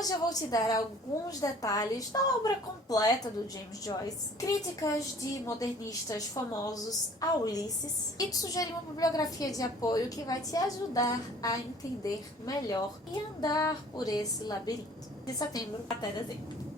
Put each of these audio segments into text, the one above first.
Hoje eu vou te dar alguns detalhes da obra completa do James Joyce, críticas de modernistas famosos a Ulisses e te sugerir uma bibliografia de apoio que vai te ajudar a entender melhor e andar por esse labirinto de setembro até dezembro.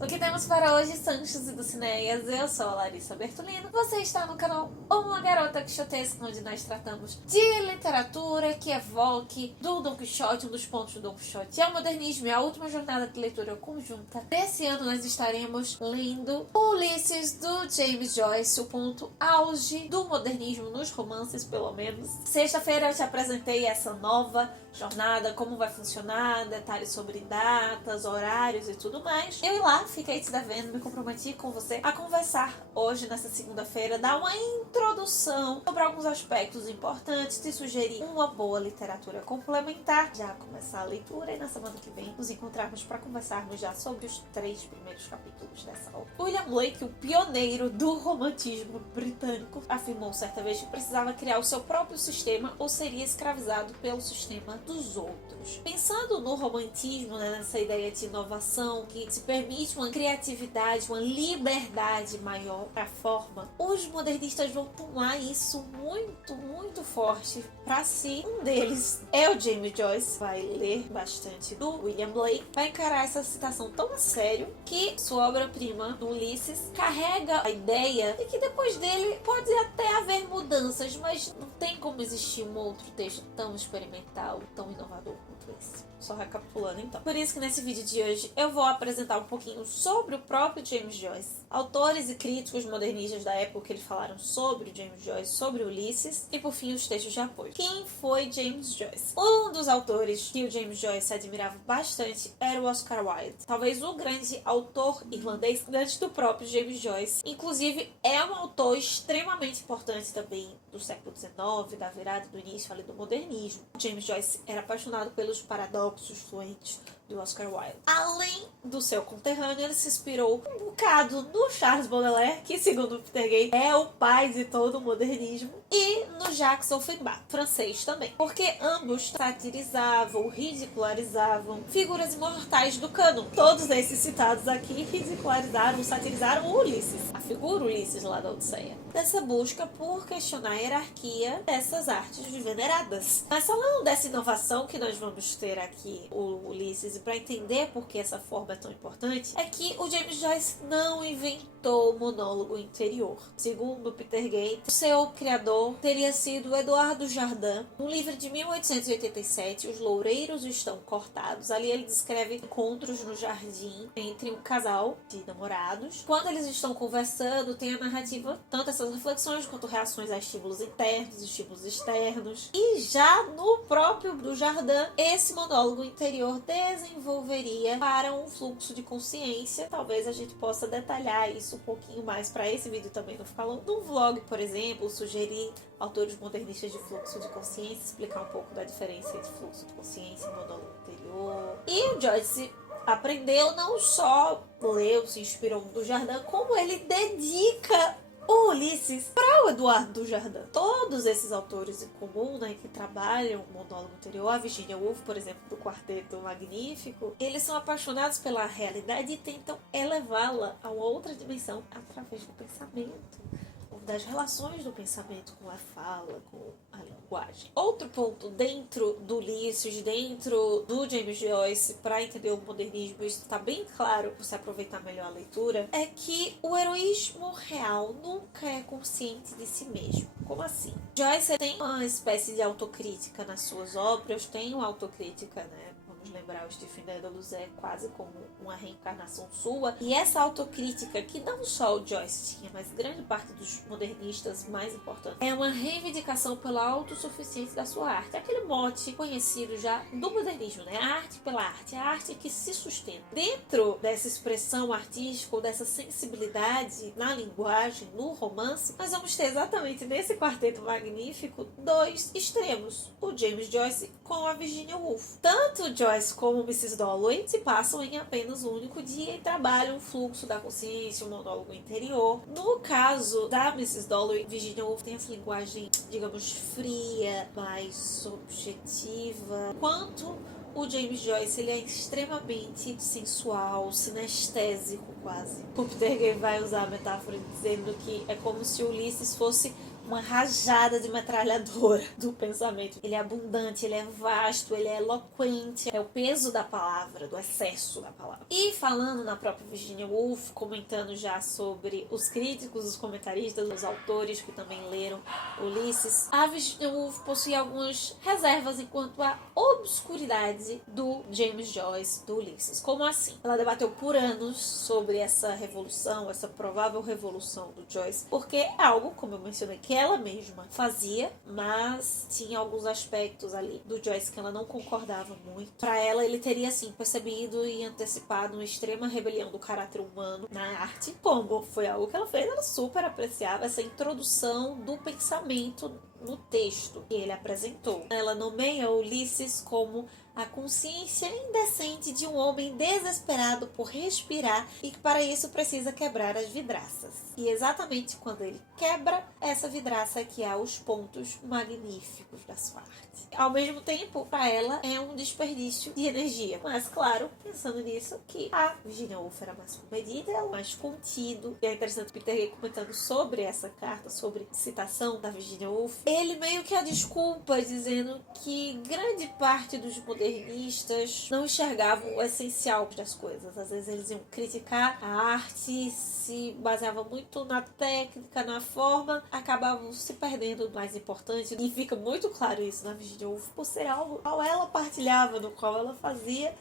O que temos para hoje, Sanches e Dulcineias? Eu sou a Larissa Bertolino. Você está no canal Uma Garota Quixotesca, onde nós tratamos de literatura que evoque do Dom Quixote, um dos pontos do Dom Quixote. É o modernismo e a última jornada de leitura conjunta. Desse ano nós estaremos lendo Ulisses, do James Joyce, o ponto auge do modernismo nos romances, pelo menos. Sexta-feira eu te apresentei essa nova jornada, como vai funcionar, detalhes sobre datas, horários e tudo mais. Eu lá fiquei te devendo, me comprometi com você a conversar hoje, nessa segunda-feira, dar uma introdução sobre alguns aspectos importantes, te sugerir uma boa literatura complementar, já começar a leitura e na semana que vem nos encontrarmos para conversarmos já sobre os 3 primeiros capítulos dessa obra. William Blake, o pioneiro do romantismo britânico, afirmou certa vez que precisava criar o seu próprio sistema ou seria escravizado pelo sistema dos outros. Pensando no romantismo, nessa ideia de inovação que te permite uma criatividade, uma liberdade maior para a forma, os modernistas vão tomar isso muito forte para si. Um deles é o James Joyce, vai ler bastante do William Blake, vai encarar essa citação tão a sério que sua obra-prima, Ulisses, carrega a ideia de que depois dele pode até haver mudanças, mas não tem como existir um outro texto tão experimental, tão inovador quanto esse. Só recapitulando então. Por isso que nesse vídeo de hoje eu vou apresentar um pouquinho sobre o próprio James Joyce, autores e críticos modernistas da época que eles falaram sobre o James Joyce, sobre Ulisses e por fim os textos de apoio. Quem foi James Joyce? Um dos autores que o James Joyce admirava bastante era o Oscar Wilde, talvez o grande autor irlandês antes do próprio James Joyce. Inclusive é um autor extremamente importante também do século XIX, da virada do início ali do modernismo. James Joyce era apaixonado pelos paradoxos fluentes do Oscar Wilde. Além do seu conterrâneo, ele se inspirou um bocado no Charles Baudelaire, que segundo Peter Gay é o pai de todo o modernismo, e no Jacques Offenbach, francês também, porque ambos satirizavam, ridicularizavam figuras imortais do cânon. Todos esses citados aqui ridicularizaram, satirizaram o Ulisses, a figura Ulisses lá da Odisseia. Dessa busca por questionar a hierarquia dessas artes veneradas. Mas falando dessa inovação que nós vamos ter aqui, o Ulisses, e para entender por que essa forma é tão importante, é que o James Joyce não inventou o monólogo interior. Segundo Peter Gay, o seu criador teria sido Eduardo Jardin. No livro de 1887, Os Loureiros Estão Cortados, ali ele descreve encontros no jardim entre um casal de namorados. Quando eles estão conversando, tem a narrativa, tanto essas reflexões quanto reações a estímulos internos, estímulos externos. E já no próprio do Jardin, esse monólogo interior desenvolveria para um fluxo de consciência. Talvez a gente possa detalhar isso um pouquinho mais para esse vídeo também não ficar longo. No vlog, por exemplo, sugerir autores modernistas de fluxo de consciência, explicar um pouco da diferença entre fluxo de consciência e monólogo interior. E o Joyce aprendeu não só leu, se inspirou do Jardin, como ele dedica o Ulisses para o Eduardo do Jardin. Todos esses autores em comum, né, que trabalham o monólogo interior, a Virginia Woolf, por exemplo, do Quarteto Magnífico, eles são apaixonados pela realidade e tentam elevá-la a uma outra dimensão através do pensamento, das relações do pensamento com a fala, com a linguagem. Outro ponto dentro do Ulisses, dentro do James Joyce, para entender o modernismo, isso está bem claro para você aproveitar melhor a leitura, é que o heroísmo real nunca é consciente de si mesmo. Como assim? Joyce tem uma espécie de autocrítica nas suas obras, tem uma autocrítica, né? Vamos lembrar, o Stephen Dedalus é quase como uma reencarnação sua. E essa autocrítica, que não só o Joyce tinha, mas grande parte dos modernistas mais importantes, é uma reivindicação pela autossuficiência da sua arte. Aquele mote conhecido já do modernismo, né? A arte pela arte, a arte que se sustenta. Dentro dessa expressão artística, ou dessa sensibilidade na linguagem, no romance, nós vamos ter exatamente nesse quarteto magnífico 2 extremos. O James Joyce com a Virginia Woolf. Tanto Joyce como Mrs. Dalloway se passam em apenas um único dia e trabalham o fluxo da consciência, o monólogo interior. No caso da Mrs. Dalloway, Virginia Woolf tem essa linguagem, digamos, fria, mais objetiva, enquanto o James Joyce, ele é extremamente sensual, sinestésico quase. O Peter vai usar a metáfora dizendo que é como se Ulisses fosse uma rajada de metralhadora do pensamento. Ele é abundante, ele é vasto, ele é eloquente. É o peso da palavra, do excesso da palavra. E falando na própria Virginia Woolf, comentando já sobre os críticos, os comentaristas, os autores que também leram Ulisses, a Virginia Woolf possui algumas reservas enquanto à obscuridade do James Joyce, do Ulisses. Como assim? Ela debateu por anos sobre essa revolução, essa provável revolução do Joyce, porque é algo, como eu mencionei, que ela mesma fazia, mas tinha alguns aspectos ali do Joyce que ela não concordava muito. Para ela, ele teria, assim, percebido e antecipado uma extrema rebelião do caráter humano na arte. Como foi algo que ela fez, ela super apreciava essa introdução do pensamento no texto que ele apresentou. Ela nomeia Ulisses como a consciência indecente de um homem desesperado por respirar e que para isso precisa quebrar as vidraças. E exatamente quando ele quebra essa vidraça que há os pontos magníficos da sua arte. Ao mesmo tempo, para ela é um desperdício de energia. Mas claro, pensando nisso, que a Virginia Woolf era mais comedida, mais contido. E é interessante o Peter comentando sobre essa carta, sobre a citação da Virginia Woolf. Ele meio que a desculpa, dizendo que grande parte dos modernistas não enxergavam o essencial das coisas. Às vezes eles iam criticar a arte, se baseavam muito na técnica, na forma, acabavam se perdendo do mais importante. E fica muito claro isso na Virginia Woolf, por ser algo qual ela partilhava, no qual ela fazia,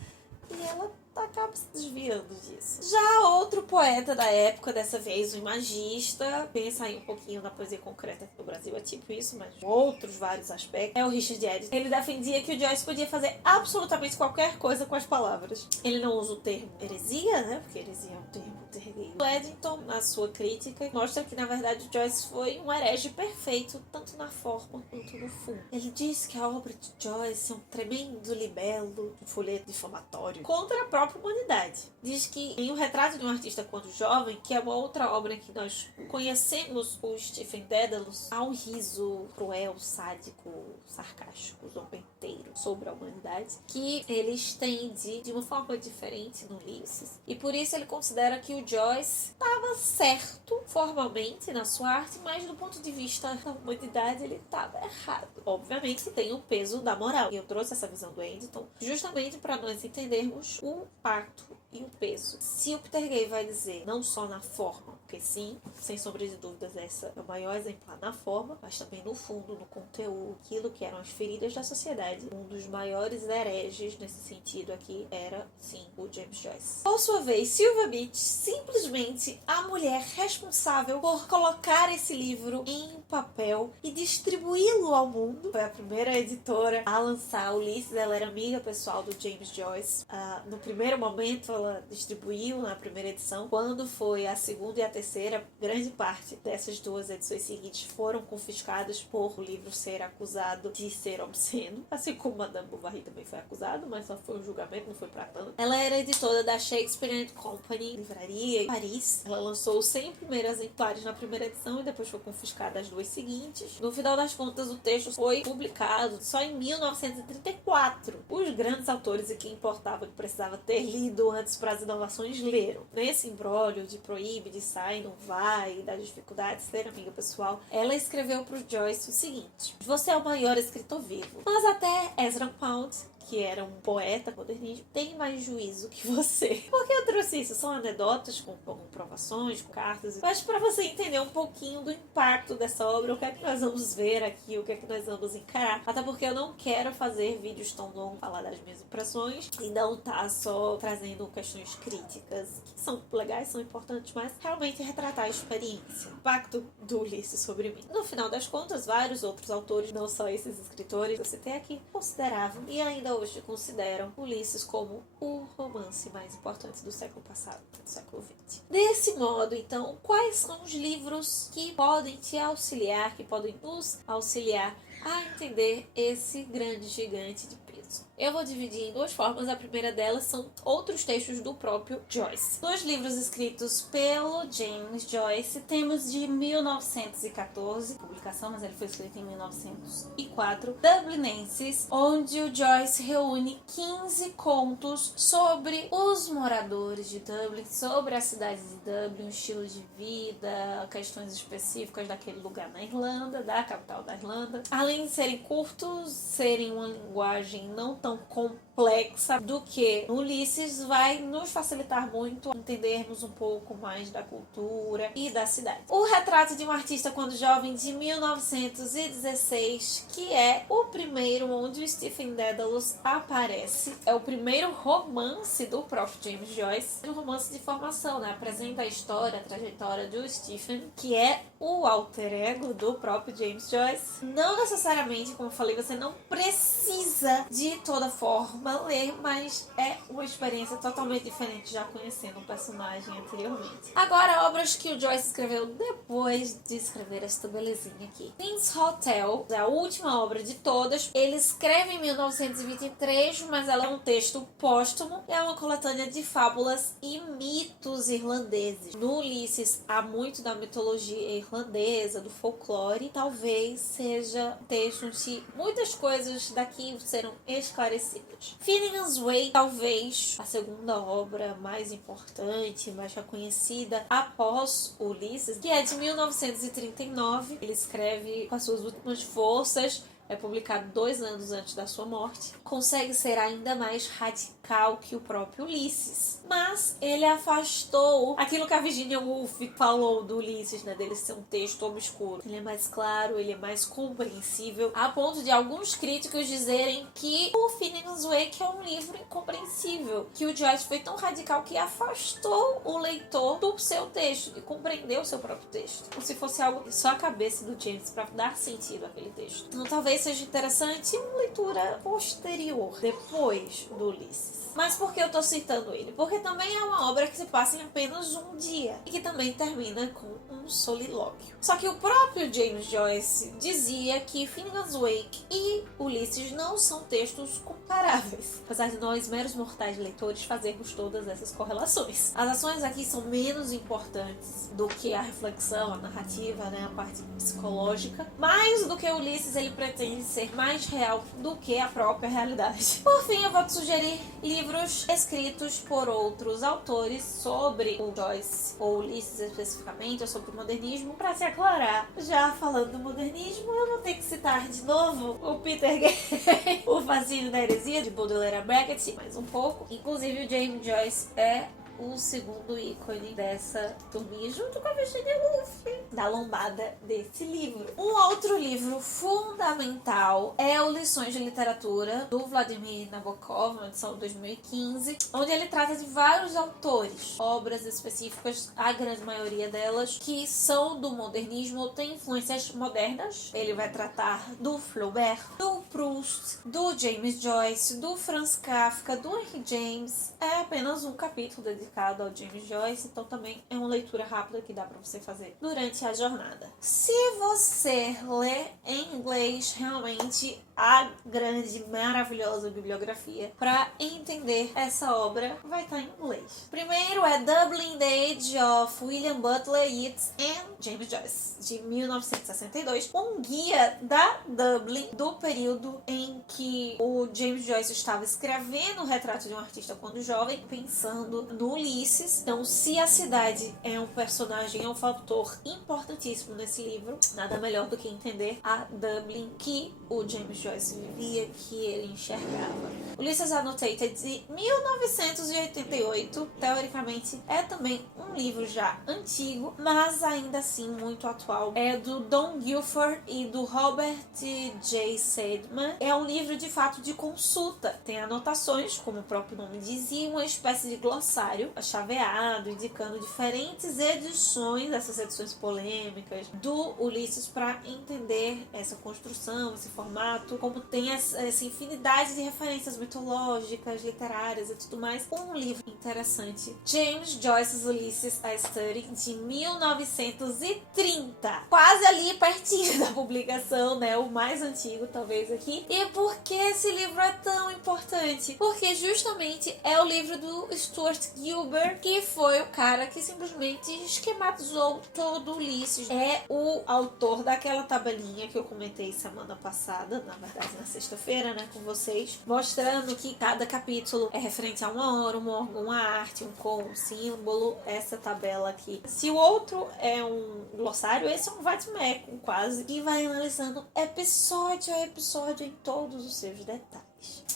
e ela acaba se desviando disso. Já outro poeta da época, dessa vez o imagista, pensa aí um pouquinho na poesia concreta aqui no Brasil, é tipo isso, mas outros vários aspectos, é o Richard Eddington. Ele defendia que o Joyce podia fazer absolutamente qualquer coisa com as palavras. Ele não usa o termo heresia, né, porque heresia é um termo terrível. O Eddington, na sua crítica, mostra que na verdade o Joyce foi um herege perfeito, tanto na forma quanto no fundo. Ele diz que a obra de Joyce é um tremendo libelo, um folheto difamatório contra a própria humanidade. Diz que em O Retrato de um Artista Quando Jovem, que é uma outra obra em que nós conhecemos o Stephen Dedalus, há um riso cruel, sádico, sarcástico, zombeteiro sobre a humanidade, que ele estende de uma forma diferente no Ulisses, e por isso ele considera que o Joyce estava certo formalmente na sua arte, mas do ponto de vista da humanidade ele estava errado. Obviamente tem o peso da moral, e eu trouxe essa visão do Eddington justamente para nós entendermos o impacto e o peso. Se o Peter Gay vai dizer não só na forma, porque sim, sem sombra de dúvidas, essa é o maior exemplar na forma, mas também no fundo, no conteúdo, aquilo que eram as feridas da sociedade. Um dos maiores hereges nesse sentido aqui era, sim, o James Joyce. Por sua vez, Sylvia Beach, simplesmente a mulher responsável por colocar esse livro em papel e distribuí-lo ao mundo. Foi a primeira editora a lançar Ulisses, ela era amiga pessoal do James Joyce. No primeiro momento, ela distribuiu na primeira edição. Quando foi a segunda e a terceira, grande parte dessas duas edições seguintes foram confiscadas por o livro ser acusado de ser obsceno, assim como Madame Bovary também foi acusado, mas só foi um julgamento, não foi pra tanto. Ela era editora da Shakespeare and Company, livraria em Paris. Ela lançou os 100 primeiros exemplares na primeira edição e depois foi confiscada as duas seguintes. No final das contas, o texto foi publicado só em 1934. Os grandes autores e que importava, que precisava ter lido antes para as inovações, leram. Nesse imbróglio de proíbe, de sai, não vai, das dificuldades de ser amiga pessoal, ela escreveu para o Joyce o seguinte: você é o maior escritor vivo, mas até Ezra Pound, que era um poeta modernista, tem mais juízo que você. Por que eu trouxe isso? São anedotas com comprovações, com cartas, mas para você entender um pouquinho do impacto dessa obra, o que é que nós vamos ver aqui, o que é que nós vamos encarar. Até porque eu não quero fazer vídeos tão longos, falar das minhas impressões e não tá só trazendo questões críticas, que são legais, são importantes, mas realmente retratar a experiência, o impacto do Ulisses sobre mim. No final das contas, vários outros autores, não só esses escritores que eu citei aqui, consideravam, e ainda hoje consideram Ulisses como o romance mais importante do século passado, do século XX. Desse modo, então, quais são os livros que podem te auxiliar, que podem nos auxiliar a entender esse grande gigante de peso? Eu vou dividir em duas formas. A primeira delas são outros textos do próprio Joyce. Dois livros escritos pelo James Joyce. Temos de 1914, publicação, mas ele foi escrito em 1904, Dublinenses, onde o Joyce reúne 15 contos sobre os moradores de Dublin, sobre a cidade de Dublin, o estilo de vida, questões específicas daquele lugar na Irlanda, da capital da Irlanda. Além de serem curtos, serem uma linguagem não tão complexa do que Ulisses, vai nos facilitar muito entendermos um pouco mais da cultura e da cidade. O Retrato de um Artista Quando Jovem, de 1916, que é o primeiro onde o Stephen Dedalus aparece. É o primeiro romance do próprio James Joyce, um romance de formação, né? Apresenta a história, a trajetória do Stephen, que é o alter ego do próprio James Joyce. Não necessariamente, como eu falei, você não precisa de toda forma ler, mas é uma experiência totalmente diferente já conhecendo o personagem anteriormente. Agora, obras que o Joyce escreveu depois de escrever esta belezinha aqui. Queen's Hotel é a última obra de todas. Ele escreve em 1923, mas ela é um texto póstumo. É uma coletânea de fábulas e mitos irlandeses. No Ulisses há muito da mitologia irlandesa, do folclore. Talvez seja texto onde muitas coisas daqui serão esclarecidas. Finnegan's Wake, talvez a segunda obra mais importante, mais reconhecida após Ulisses, que é de 1939. Ele escreve com as suas últimas forças, é publicado 2 anos antes da sua morte. Consegue ser ainda mais radical que o próprio Ulisses. Mas ele afastou aquilo que a Virginia Woolf falou do Ulisses, né? Dele ser um texto obscuro. Ele é mais claro, ele é mais compreensível, a ponto de alguns críticos dizerem que o Finnegan's Wake é um livro incompreensível. Que o Joyce foi tão radical que afastou o leitor do seu texto, de compreender o seu próprio texto. Como se fosse algo só a cabeça do James para dar sentido àquele texto. Então talvez seja interessante uma leitura posterior, depois do Ulisses. Mas por que eu tô citando ele? Porque também é uma obra que se passa em apenas um dia e que também termina com um solilóquio. Só que o próprio James Joyce dizia que Finnegan's Wake e Ulisses não são textos comparáveis, apesar de nós, meros mortais leitores, fazermos todas essas correlações. As ações aqui são menos importantes do que a reflexão, a narrativa, né, a parte psicológica. Mais do que Ulisses, ele pretende ser mais real do que a própria realidade. Por fim, eu vou te sugerir livros escritos por outros autores sobre o Joyce, ou Ulisses especificamente, ou sobre o modernismo. Para se aclarar, já falando do modernismo, eu vou ter que citar de novo o Peter Gay, o Fascínio da Heresia, de Baudelaire a Beckett, mais um pouco. Inclusive, o James Joyce é o segundo ícone dessa turminha, junto com a Virginia Woolf, da lombada desse livro. Um outro livro fundamental é o Lições de Literatura, do Vladimir Nabokov, uma edição de 2015, onde ele trata de vários autores, obras específicas, a grande maioria delas, que são do modernismo ou têm influências modernas. Ele vai tratar do Flaubert, do Proust, do James Joyce, do Franz Kafka, do Henry James. É apenas um capítulo dedicado ao James Joyce, então também é uma leitura rápida que dá para você fazer durante a jornada. Se você lê em inglês, realmente a grande, maravilhosa bibliografia para entender essa obra vai estar em inglês. Primeiro é Dublin, The Age of William Butler Yeats and James Joyce, de 1962, um guia da Dublin do período em que o James Joyce estava escrevendo o Retrato de um Artista Quando Jovem, pensando no Ulisses. Então, se a cidade é um personagem, é um fator importantíssimo nesse livro, nada melhor do que entender a Dublin que o James Joyce vivia, que ele enxergava. Ulysses Annotated, de 1988, teoricamente é também um livro já antigo, mas ainda assim muito atual. É do Don Guilford e do Robert J. Sedman. É um livro de fato de consulta. Tem anotações, como o próprio nome dizia, uma espécie de glossário chaveado, indicando diferentes edições, essas edições polêmicas do Ulisses, para entender essa construção, esse formato, como tem essa infinidade de referências mitológicas, literárias e tudo mais. Um livro interessante. James Joyce's Ulysses A Study, de 1930. Quase ali pertinho da publicação, né? O mais antigo, talvez, aqui. E por que esse livro é tão importante? Porque justamente é o livro do Stuart Gilbert, que foi o cara que simplesmente esquematizou todo o Ulisses. É o autor daquela tabelinha que eu comentei semana passada, na verdade na sexta-feira, né, com vocês, mostrando que cada capítulo é referente a uma hora, um órgão, uma arte, um com, um símbolo, essa tabela aqui. Se o outro é um glossário, esse é um vademecum quase, e vai analisando episódio a episódio em todos os seus detalhes.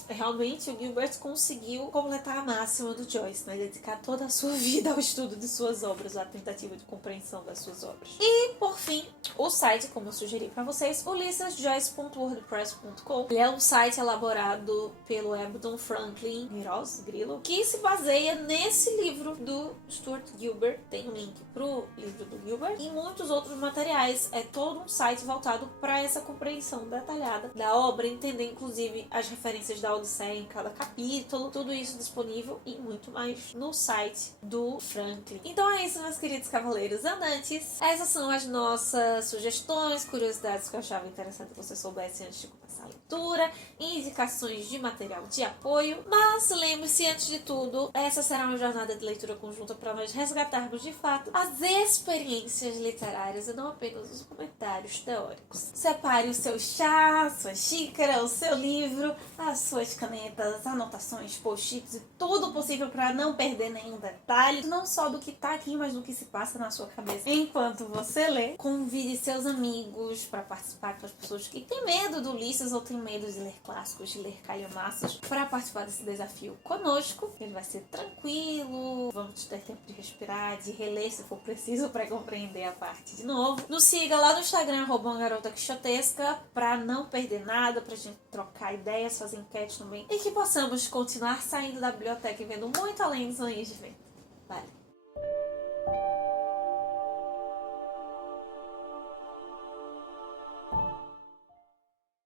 Realmente o Gilbert conseguiu completar a máxima do Joyce, né? Dedicar toda a sua vida ao estudo de suas obras, à tentativa de compreensão das suas obras. E, por fim, o site, como eu sugeri para vocês, ulyssesjoyce.wordpress.com. Ele é um site elaborado pelo Abdon Franklin Miros Grillo, que se baseia nesse livro do Stuart Gilbert. Tem um link pro livro do Gilbert e muitos outros materiais. É todo um site voltado para essa compreensão detalhada da obra, entender inclusive as referências da Odisseia em cada capítulo, tudo isso disponível e muito mais no site do Franklin. Então é isso, meus queridos cavaleiros andantes. Essas são as nossas sugestões, curiosidades que eu achava interessante que você soubesse antes de começar a leitura, indicações de material de apoio. Mas lembre-se, antes de tudo, essa será uma jornada de leitura conjunta para nós resgatarmos de fato as experiências literárias e não apenas os comentários teóricos. Separe o seu chá, sua xícara, o seu livro, as suas canetas, anotações, post-its e tudo possível para não perder nenhum detalhe, não só do que tá aqui, mas do que se passa na sua cabeça enquanto você lê. Convide seus amigos para participar, com as pessoas que têm medo do Ulisses ou têm medo de ler clássicos, de ler calhamaços, para participar desse desafio conosco. Ele vai ser tranquilo, vamos ter tempo de respirar, de reler se for preciso para compreender a parte de novo. Nos siga lá no Instagram, @garotaquixotesca, para não perder nada, pra gente trocar ideias, fazer enquete também, e que possamos continuar saindo da biblioteca e vendo muito além dos anéis de vento. Vale.